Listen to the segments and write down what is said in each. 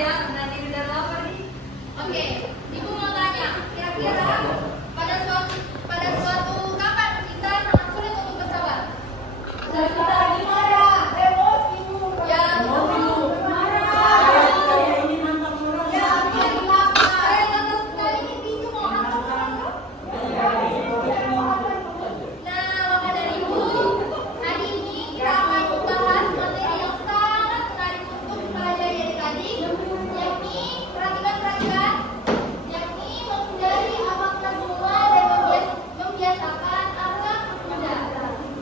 ya, nanti udah lapar nih. Oke, Ibu mau tanya, kira-kira pada suatu kapan kita sangat sulit untuk bersabar? Kita lagi marah, emosi Bu. Ya, Ini mantap murah. Nah, maka dari itu, hari ini kita akan membahas materi yang sangat menarik untuk dipelajari dari tadi, yakni perhatikan, yakni menghindari akhlak semua dan membiasakan akhlak muda,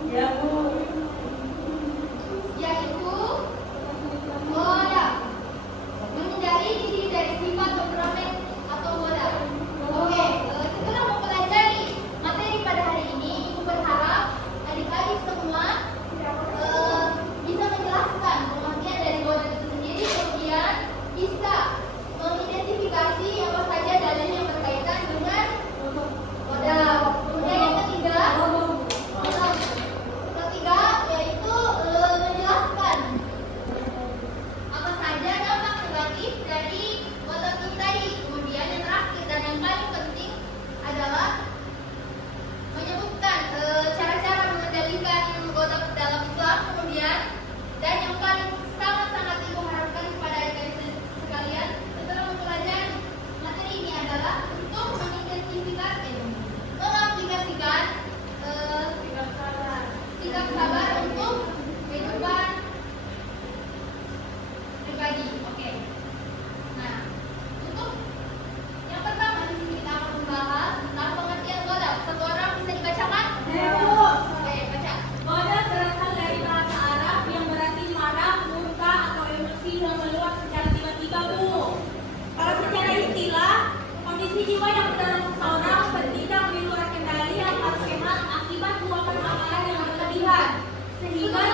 Ya Bu. yaitu menghindari diri dari sifat temperamen atau modal. Oke, setelah mempelajari materi pada hari ini, Ibu berharap adik-adik semua bisa menjelaskan pengertian dari modal itu sendiri, kemudian bisa mengidentifikasi apa saja dalil yang berkaitan dengan modal. Kemudian yang ketiga yaitu menjelaskan apa saja dampak negatif dari modal itu tadi. Kemudian yang terakhir dan yang paling penting adalah menyebutkan cara-cara mengendalikan godam dalam Islam. Kemudian dan yang paling sangat-sangat Ibu harapkan kepada adik-adik sekalian setelah mempelajari materi ini adalah untuk mengaplikasikan sikap sabar untuk kehidupan pribadi. Oke. Nah, untuk yang pertama di sini kita akan membahas tentang pengertian godam. Satu orang bisa dibacakan? Ya Bu. Oke, baca. Ghadab berasal dari bahasa Arab yang berarti marah, murka, atau emosi yang meluap secara tiba-tiba, Bu. Kalau secara istilah, kondisi jiwa yang mendorong seseorang bertindak di luar kendali yang harus sehat akibat luapan amarah yang berlebihan. Sehingga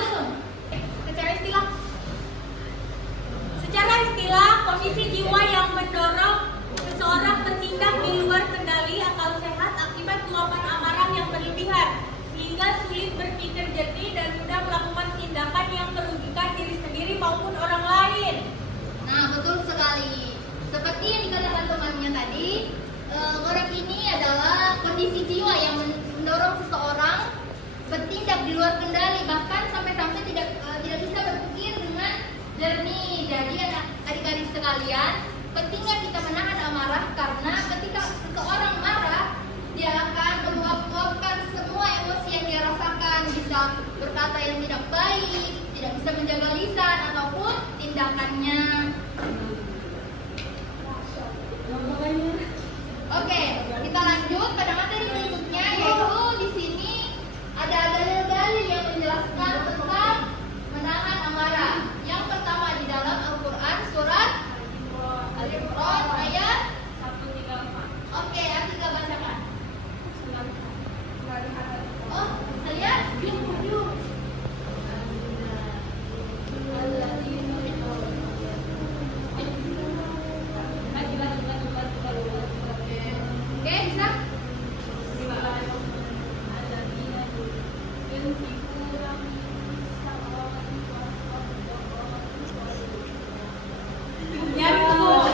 secara istilah, kondisi jiwa yang mendorong seseorang bertindak di luar kendali akal sehat akibat luapan amarah yang berlebihan, sehingga sulit berpikir jernih dan mudah melakukan tindakan yang merugikan diri sendiri maupun orang lain. Nah, betul sekali. Seperti yang dikatakan temannya tadi, orang ini adalah kondisi jiwa yang mendorong seseorang bertindak di luar kendali, bahkan sampai-sampai tidak bisa berpikir dengan jernih. Jadi adik-adik sekalian, pentingnya kita menahan amarah karena ketika seseorang marah, dia akan meluapkan semua emosi yang dia rasakan, bisa berkata yang tidak baik, tidak bisa menjaga lisan ataupun tindakannya. Oke, kita lanjut pada materi berikutnya, yaitu di sini ada dalil-dalil yang menjelaskan tentang menahan amarah. Yang pertama di dalam Al-Quran surat Al-Imran ayat 134. Oke, Atika bacakan. Oh, saya yuk. Oke, bisa? Ya, Bu.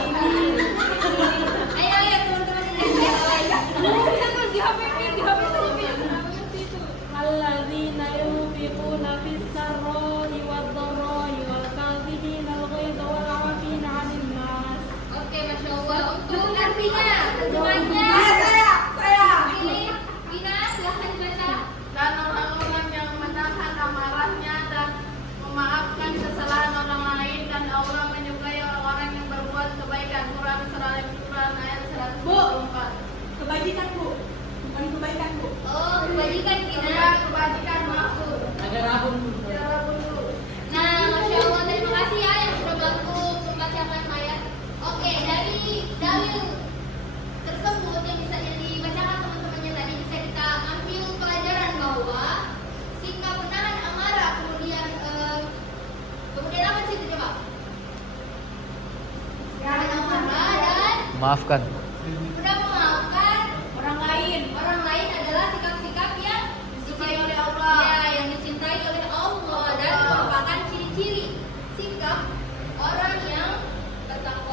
Ayo teman-teman ini. الذين ينفقون في السراء والضراء والكاظمين الغيظ والعافين عن الناس. Oke, Masya Allah. Untuk artinya, terjemahnya. Saya. Oke, Vina, silahkan dibaca. Dan orang-orang yang menahan amarahnya dan memaafkan kesalahan orang lain, dan Allah menyukai orang-orang yang berbuat kebaikan. Quran ayat 124. Kebajikan, Bu. Bukan kebaikan, Bu. Oh, kebajikan Vina. Kebajikan maksud. Nah, Masya Allah, terima kasih ya yang sudah bantu membacakan ayat. Oke, dari dalil tersebut yang bisa dibacakan teman-temannya tadi, bisa kita ambil pelajaran bahwa sikap menahan amarah, kemudian apa sih itu coba? Menahan amarah dan Maafkan. mudah memaafkan Orang lain. orang lain adalah sikap-sikap yang Disukai oleh Allah. Ya, yang dicintai oleh Allah dan merupakan ciri-ciri sikap orang yang bertakwa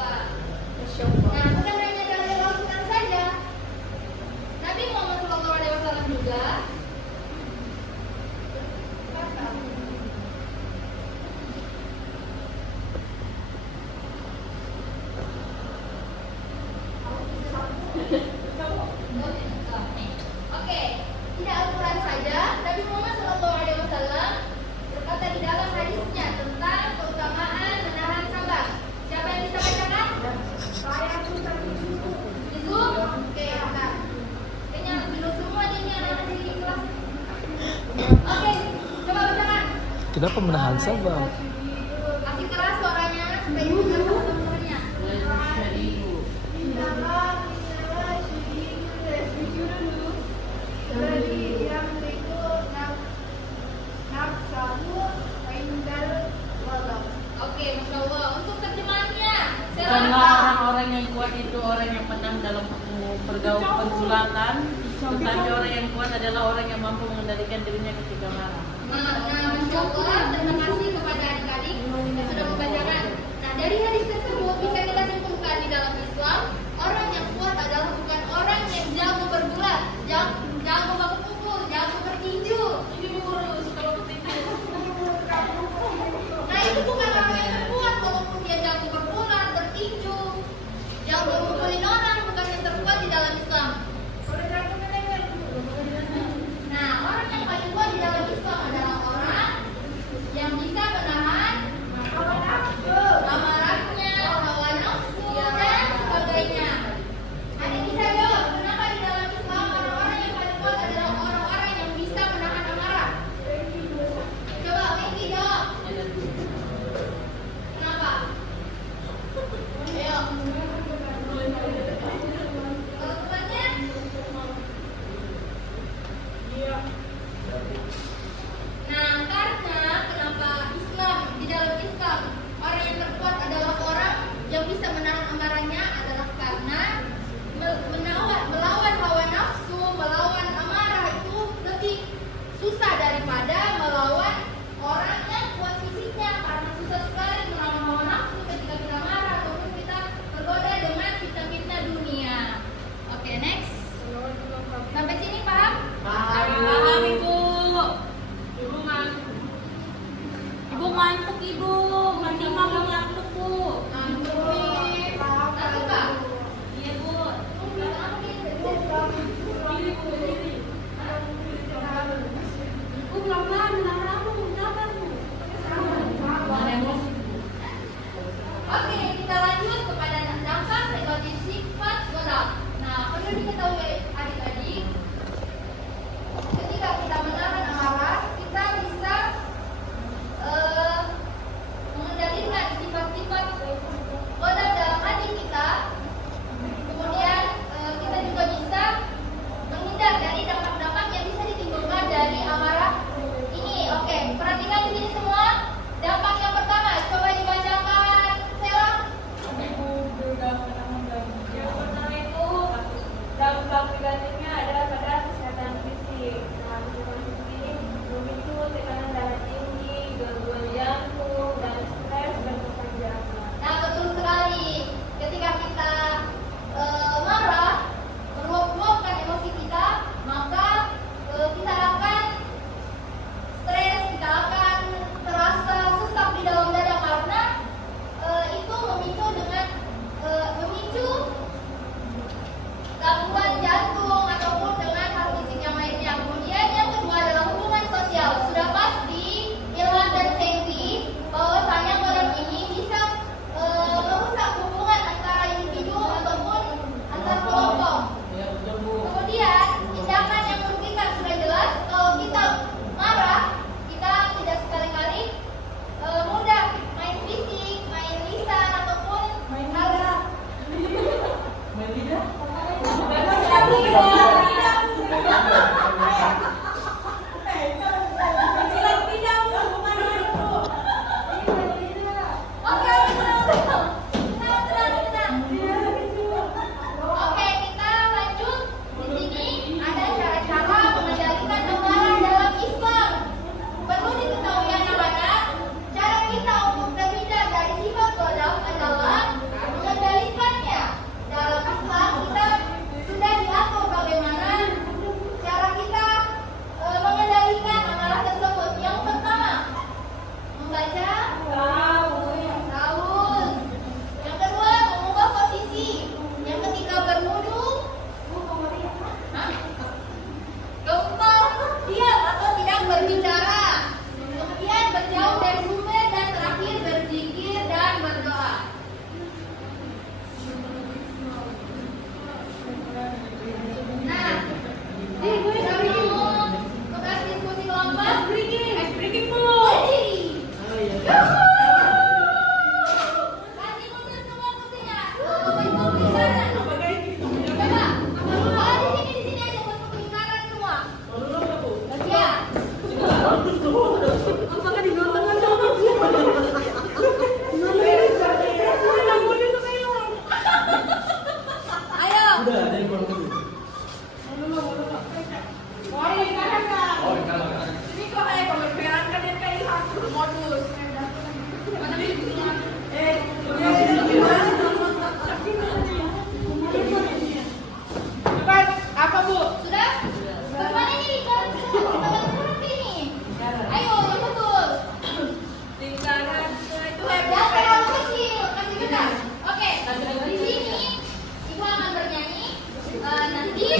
Kenapa menahan sabar? Kasih keras suaranya supaya dengar sama teman-temannya. Oke, Masya Allah. Untuk terjemahannya, Bukanlah orang-orang yang kuat itu orang yang menang dalam pergulatan, tetapi orang yang kuat adalah orang yang mampu mengendalikan dirinya ketika marah. Nah, Masya Allah, terima kasih kepada adik-adik yang sudah membacakan. Nah, dari hadis tersebut bisa kita simpulkan di dalam Islam, orang yang kuat adalah bukan orang yang jago bergulat, jago baku pukul, jago bertinju. Ini guru suka bertinju. Nah, itu bukan orang yang kuat walaupun dia jago bergulat, bertinju, jago mukulin orang, bukan yang terkuat di dalam Islam. Nah, orang yang paling kuat di dalam Islam adalah orang yang bisa menahan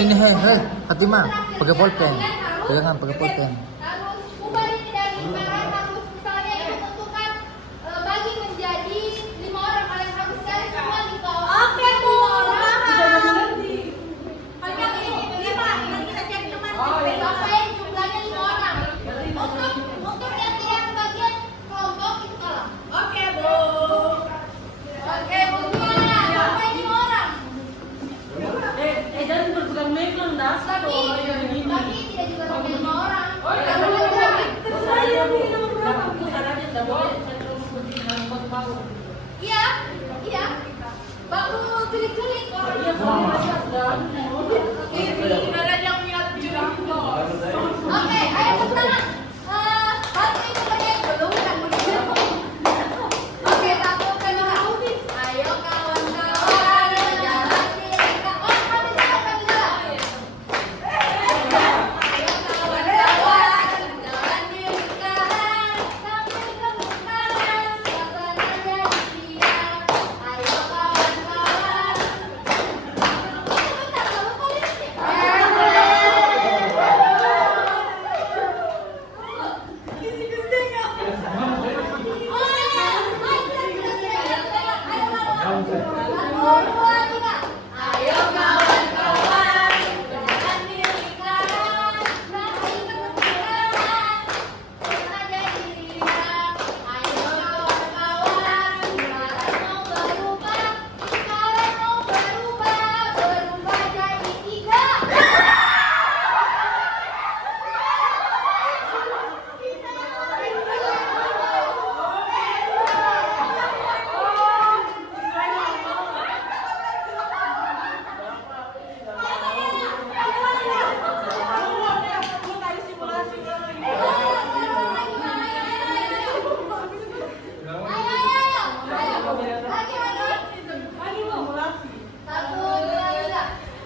Ini hei, Fatima, pakai pulpen. Jangan pakai pulpen. Harus ubah ini dari ibarat harus misalnya itu tentukan bagi menjadi 5 orang kalian harus cari semua di bawah. Oke, Bu. Paham? Hanya ini 5, nanti kita cek teman. Sampai jumlahnya 5 orang. Untuk yang tidak kebagian kelompok itu kalah. Oke, Bu. Oke, bagaimana? Sampai 5 orang. Jangan berpegang megang dah. Tapi tidak juga sampai 5 orang. Iya, iya. Baru culik-culik orang. Oke, ayo pertama. Satu itu bagian belum kan begitu. Oke, 1, 2. Ayo kawan-kawan jalan kita. Oh, kami jalan. Ayo kawan-kawan jalan sekarang sambil kemukaran suasana jadi riang. Ayo kawan-kawan. Bentar, kamu polisi. Ayo kawan-kawan, jangan diri sekarang, sampai kemukaran, suasana jadi riang. Ayo kawan-kawan, sekarang mau berubah jadi 3.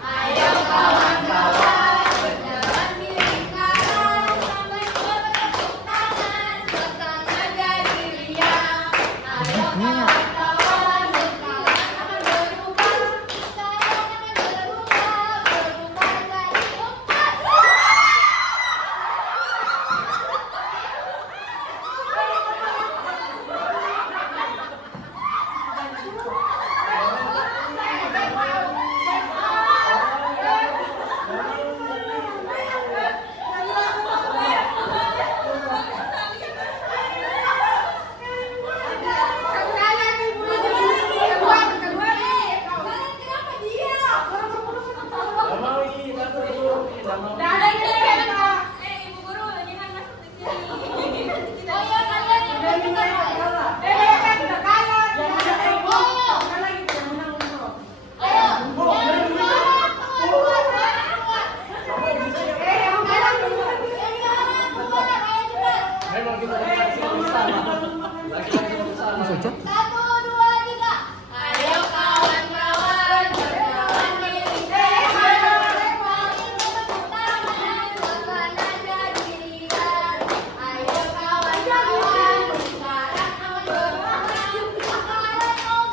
Ayo kawan-kawan, berjalan diri sekarang sampai bertepuk tangan, suasana jadi riang. Ayo kawan-kawan, sekarang akan berubah jadi 4. Masuk chat. 1, 2, 3. Ayo kawan-kawan, berjalan diri sekarang sambil bertepuk tangan, suasana jadi riang. Ayo kawan-kawan, sekarang mau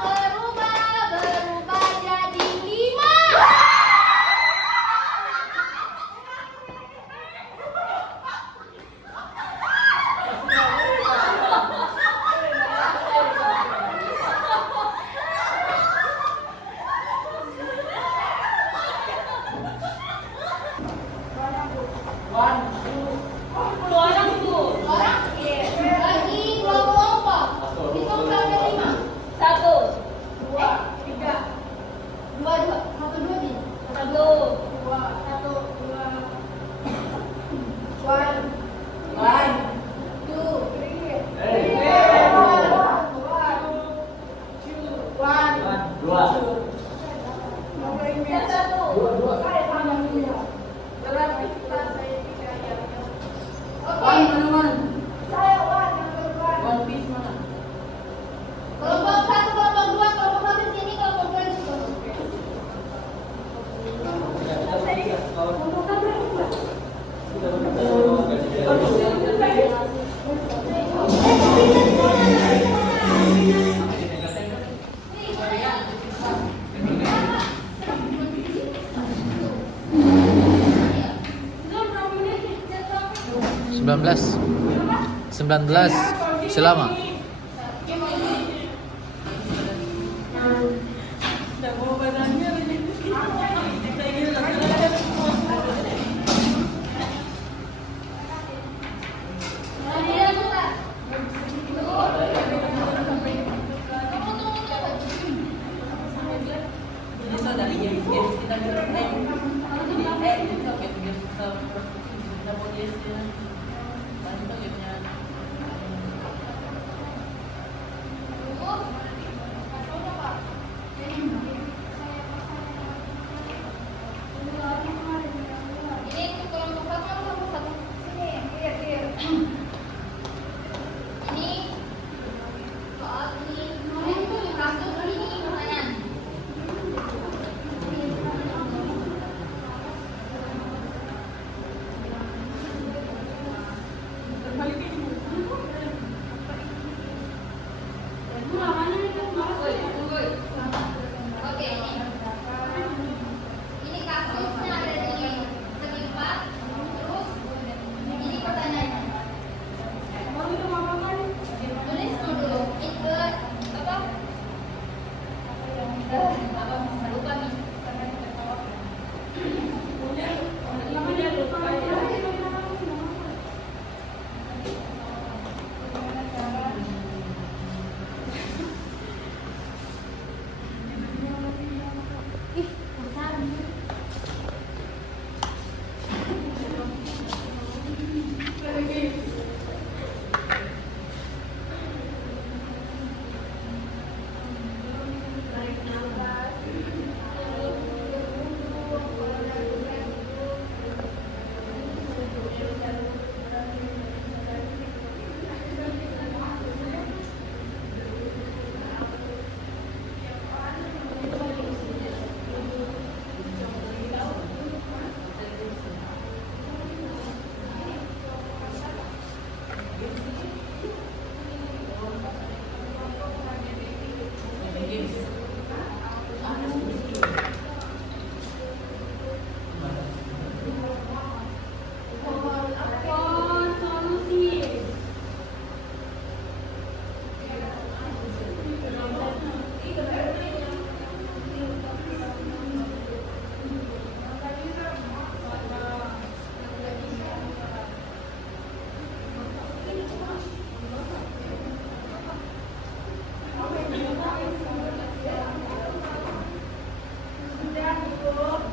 berubah jadi 5. 19 selama. Tidak mau badannya. Ini kasusnya ada di segi 4. Terus ini pertanyaannya. Tulis dulu. Itu apa? Lupa nih.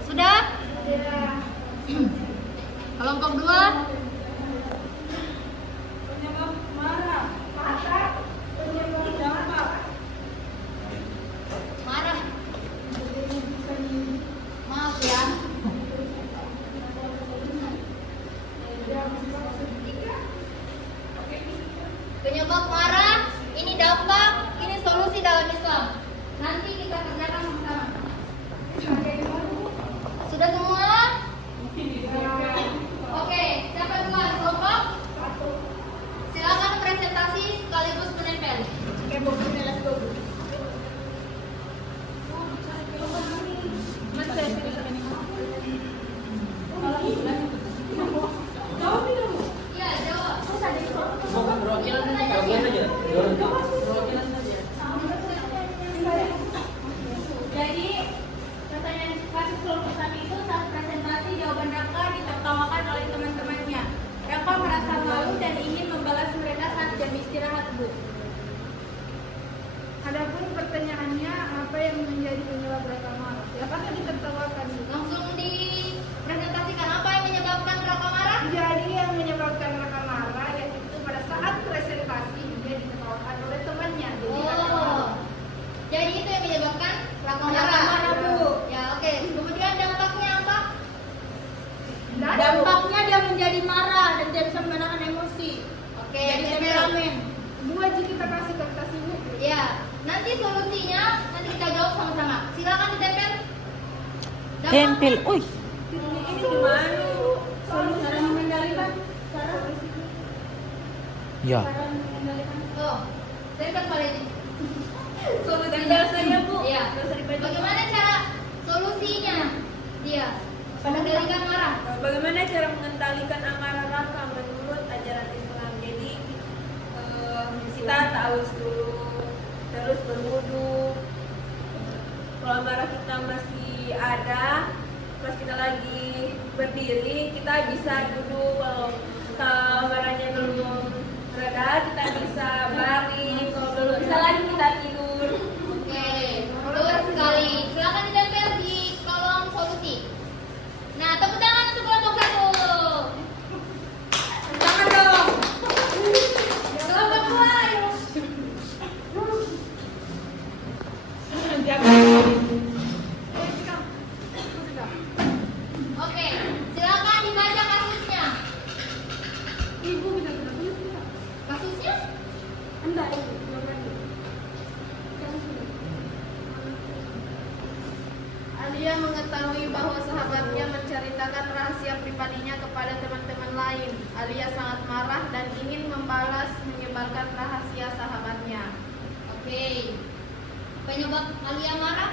Sudah? Kelompok 2. Marah. Maaf ya. Penyebab marah, ini dampak, ini solusi dalam Islam. Nanti kita kerjakan sama-sama. Sudah semua? Oke, siapa duluan? Kelompok? Silakan presentasi sekaligus menempel. Iya, jawab. Jadi pertanyaan kasus kelompok tadi itu saat presentasi jawaban Raka ditertawakan oleh teman-temannya. Raka merasa malu dan ingin membalas mereka saat jam istirahat, Bu. Adapun pertanyaannya, apa yang menjadi penyebab Raka marah? Silakan ditertawakan. Langsung dipresentasikan apa yang menyebabkan Raka marah? Jadi yang menyebabkan Raka marah yaitu pada saat presentasi dia ditertawakan oleh temannya. Jadi Raka marah. Oh, jadi itu yang menyebabkan Raka marah. Bu. Ya, oke. Kemudian dampaknya apa? Dampaknya dia menjadi marah dan tidak bisa menahan emosi. Oke, Jadi tempel. temperamen. Bu Haji, kita kasih kertas ini. Ya, nanti solusinya nanti kita jawab sama-sama. Silakan ditempel. Tempel, uy. Ini gimana? Solusi cara mengendalikan. Ya. Oh, tempel kali ini. Tempel saja, Bu. Iya. Nggak usah dibaca. Bagaimana cara solusinya? Dia mengendalikan marah. Bagaimana cara mengendalikan amarah Raka menurut ajaran kita ta'awudz dulu, terus berwudu. Kalau amarah kita masih ada, pas kita lagi berdiri, kita bisa duduk. Kalau amarahnya belum reda, kita bisa baring. Kalau belum bisa lagi kita tidur. Oke, betul sekali. Silakan ditempel di kolom solusi. Nah, tepuk tangan untuk kelompok 1. Jangan dong. Kelompok 2. Oke, silakan dibaca kasusnya. Ibu benar-benar tulis tidak? Kasusnya? Enggak, Ibu. Belum lagi. Alia mengetahui bahwa sahabatnya menceritakan rahasia pribadinya kepada teman-teman lain. Alia sangat marah dan ingin membalas menyebarkan rahasia sahabatnya. Oke. Penyebab Alia marah?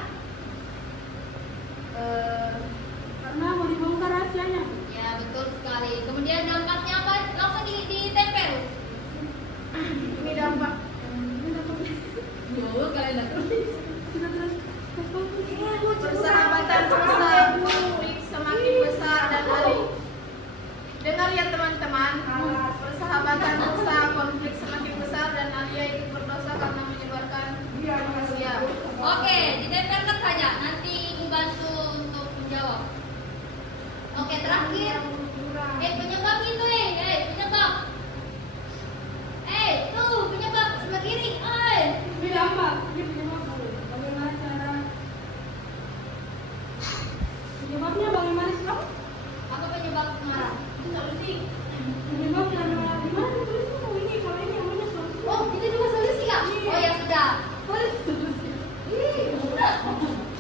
Karena mau dibongkar rahasianya. Ya, betul sekali. Kemudian dampaknya apa? Langsung ditempel. Ini dampak persahabatan besar, konflik semakin besar dan Ali. Dengar ya teman-teman, persahabatan besar, konflik semakin besar dan Alia ikut berdosa karena menyebarkan rahasia. Oke, ditempelkan saja. Nanti Ibu bantu untuk menjawab. Oke, terakhir. Penyebab itu penyebab. Tuh, penyebab sebelah kiri. Ini dampak. Ini penyebab. Bagaimana cara? Penyebabnya bagaimana sih, Pak? Apa penyebab marah? Penyebab karena gimana tulisnya? Ini kalau ini namanya solusi. Oh, itu juga solusi ya? Oh ya sudah. Solusi.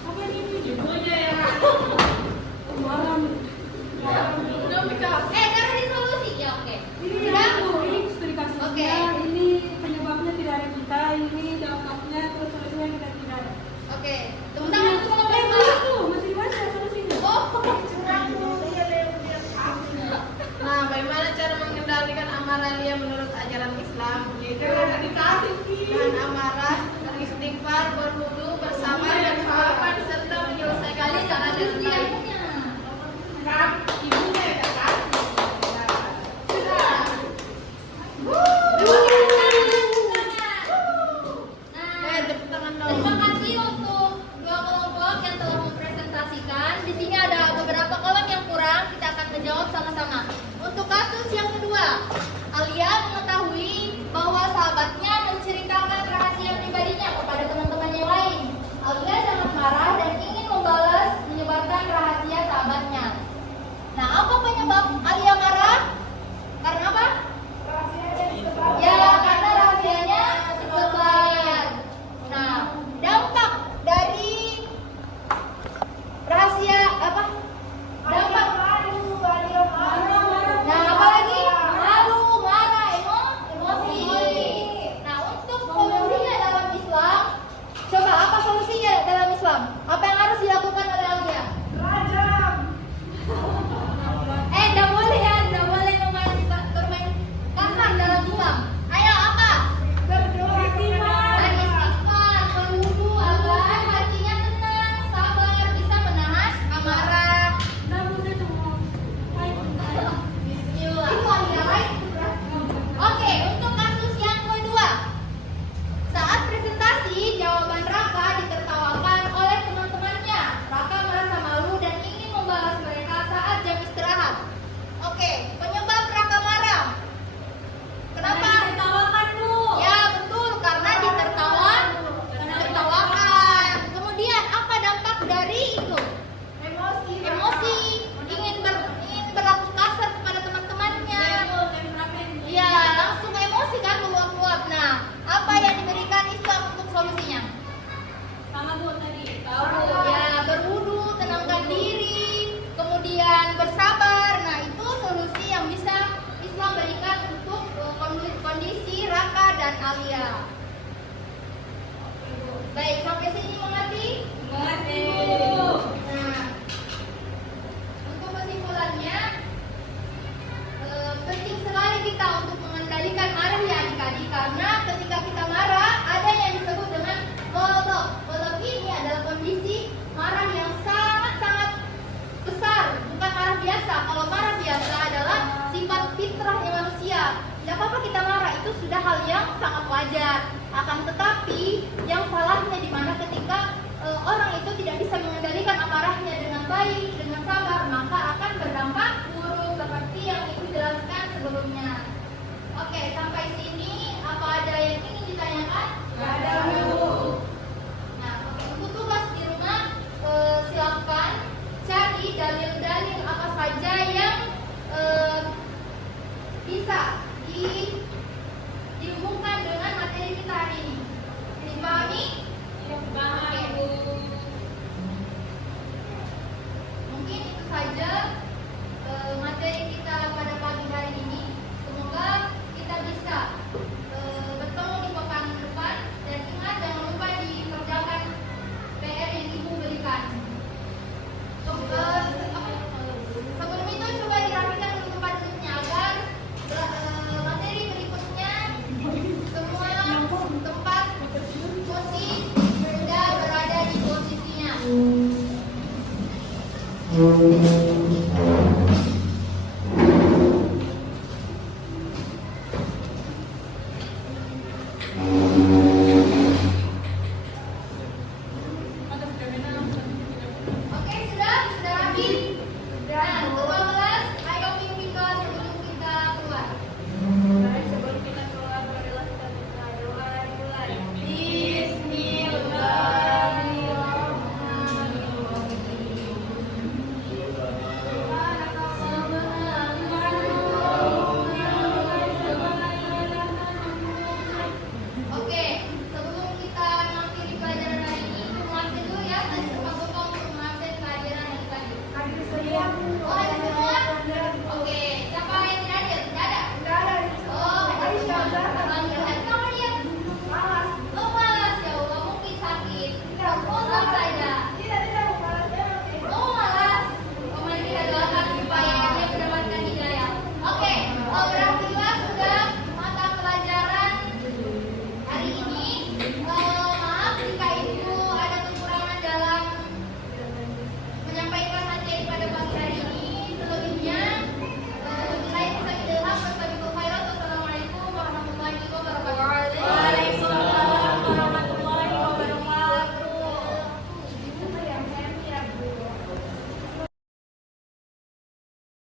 Apa ini? Ibunya yang Malam. Taruh di solusi ya, oke. Ini Sudah? ini studi kasusnya. Oke. Ini penyebabnya tidak ada kita. Ini dampaknya terus solusinya kita tidak ada. Oke. Tepuk tangan untuk kelompok Itu dua. masih dibaca solusinya. Oh, Nah, bagaimana cara mengendalikan amarah Alia menurut ajaran Islam? Yaitu dengan amarah, beristighfar, berwudu, bersabar, dan tawakal serta menyelesaikan masalah dengan baik. Tepuk tangan dong. Terima kasih untuk dua kelompok yang telah mempresentasikan. Di sini ada beberapa kolom yang kurang, kita akan menjawab sama-sama. Untuk kasus yang kedua, Alia mengetahui bahwa sahabatnya menceritakan rahasia pribadinya kepada teman-teman yang lain. Alia sangat marah dan ingin membalas menyebarkan rahasia sahabatnya. Nah, apa penyebab Alia marah? Karena apa? Ya, karena rahasianya tersebar. Nah, dampak dari sampai sini apa ada yang ingin ditanyakan? Nggak ada, Bu. Nah, untuk tugas di rumah silakan cari dalil-dalil apa saja yang bisa dihubungkan dengan materi kita hari ini. Dipahami? Paham, Bu. Mungkin itu saja materi kita pada pagi hari ini. Semoga kita bisa bertemu di pekan depan dan ingat jangan lupa dikerjakan PR yang ibu berikan. Sebelum itu coba dirapikan dulu tempat duduknya agar materi berikutnya semua tempat kursi sudah berada di posisinya.